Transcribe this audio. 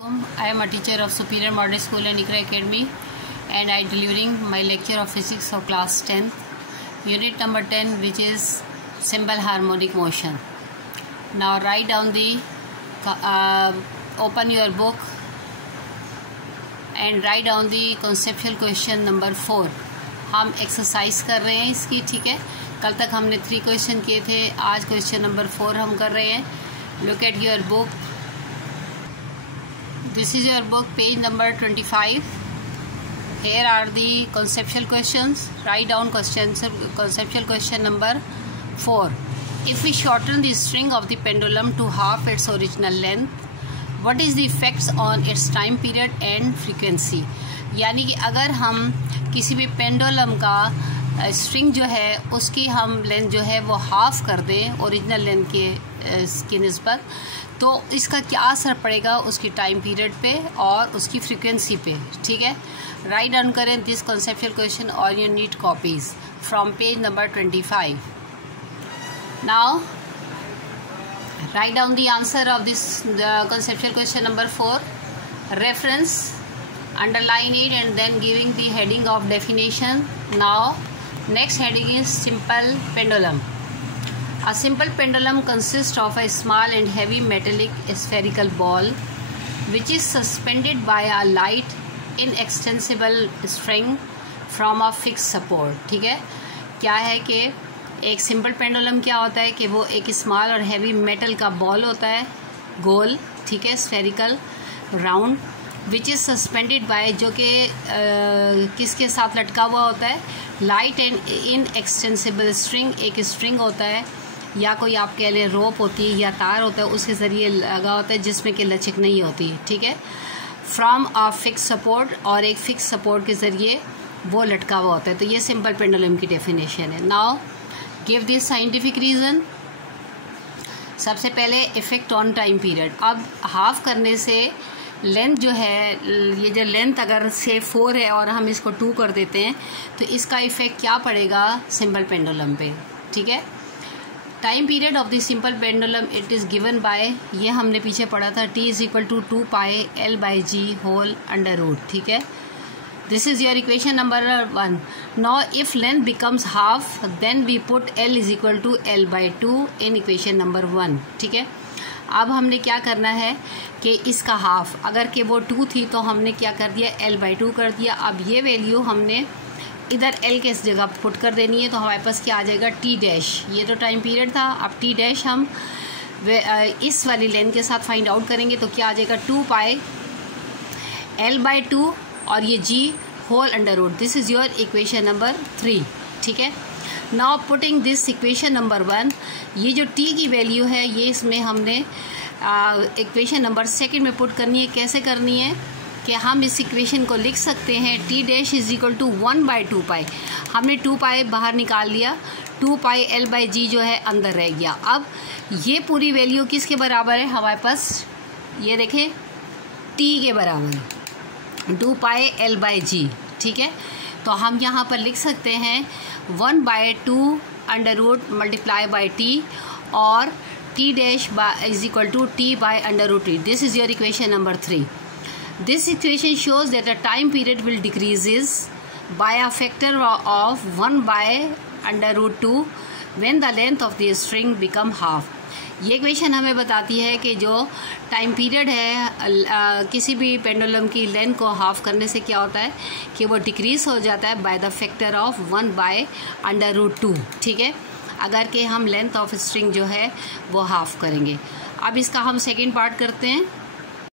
I am a teacher of Superior Modern School and ICRA Academy, and I delivering my lecture of physics of class 10, unit number 10, which is simple harmonic motion. Now write down the open your book and write down the conceptual question number 4. हम exercise कर रहे हैं इसकी, ठीक है। कल तक हमने 3 क्वेश्चन किए थे, आज क्वेश्चन नंबर 4 हम कर रहे हैं। Look at your book, this is your book, page number 25. Here are the conceptual questions. Write down conceptual question number 4. If we shorten the string of the pendulum to half its original length, what is the effects on its time period and frequency? यानी कि अगर हम किसी भी pendulum का string जो है उसकी हम लेंथ जो है वो हाफ कर दें ओरिजिनल लेंथ के निस्बत, तो इसका क्या असर पड़ेगा उसकी टाइम पीरियड पे और उसकी फ्रीक्वेंसी पे, ठीक है। राइट डाउन करें दिस कॉन्सेप्चुअल क्वेश्चन और you need copies from page number 25. Now write down the answer of this conceptual question number 4. Reference, underline it and then giving the heading of definition. Now next heading is simple pendulum. A simple pendulum consists of a small and heavy metallic spherical ball which is suspended by a light inextensible string from a fixed support. ठीक है, क्या है कि एक simple pendulum क्या होता है कि वो एक स्मॉल और हैवी मेटल का बॉल होता है, गोल, ठीक है, spherical, round, which is suspended bye, जो कि किसके साथ लटका हुआ होता है, light and in extensible string, एक स्ट्रिंग होता है या कोई आप कह लें रोप होती है या तार होता है, उसके ज़रिए लगा होता है जिसमें कि लचक नहीं होती, ठीक है। फ्रॉम अ फिक्स सपोर्ट, और एक फिक्स सपोर्ट के ज़रिए वो लटका हुआ होता है। तो ये सिंपल पेंडुलम की डेफिनेशन है। Now give this scientific reason. सबसे पहले इफ़ेक्ट ऑन टाइम पीरियड. अब हाफ करने से लेंथ जो है, ये जो लेंथ अगर से 4 है और हम इसको 2 कर देते हैं तो इसका इफ़ेक्ट क्या पड़ेगा सिंपल पेंडुलम पे, ठीक है। Time period of the simple pendulum it is given by, ये हमने पीछे पढ़ा था, T = 2 pi L/G whole under root, ठीक है। This is your equation number 1. Now if length becomes half then we put L = L/2 in equation number 1, ठीक है। अब हमने क्या करना है कि इसका हाफ, अगर कि वो 2 थी तो हमने क्या कर दिया, L/2 कर दिया। अब ये वैल्यू हमने इधर L के इस जगह पुट कर देनी है, तो हमारे पास क्या आ जाएगा, T'. ये तो टाइम पीरियड था, अब T' हम इस वाली लेंथ के साथ फाइंड आउट करेंगे तो क्या आ जाएगा, 2 पाई L/2 और ये G whole under root. This is your equation number 3, ठीक है। Now putting this equation number 1, ये जो T की वैल्यू है ये इसमें हमने इक्वेशन नंबर 2 में पुट करनी है. कैसे करनी है कि हम इस इक्वेशन को लिख सकते हैं T' = 1/2 पाई. हमने 2 पाई बाहर निकाल लिया, 2 पाई L/G जो है अंदर रह गया. अब ये पूरी वैल्यू किसके बराबर है हमारे पास, ये देखें, T के बराबर, 2 पाई L/G, ठीक है। तो हम यहाँ पर लिख सकते हैं 1/2 under root multiply by T और T' = T by under root T. This is your equation number 3. This equation shows that the time period will decreases by a factor of 1/√2 when the length of the string become half. ये इक्वेशन हमें बताती है कि जो time period है किसी भी पेंडुलम की लेंथ को हाफ करने से क्या होता है कि वो डिक्रीज हो जाता है बाय द फैक्टर ऑफ 1/√2, ठीक है, अगर कि हम लेंथ ऑफ स्ट्रिंग जो है वो हाफ करेंगे. अब इसका हम सेकेंड पार्ट करते हैं.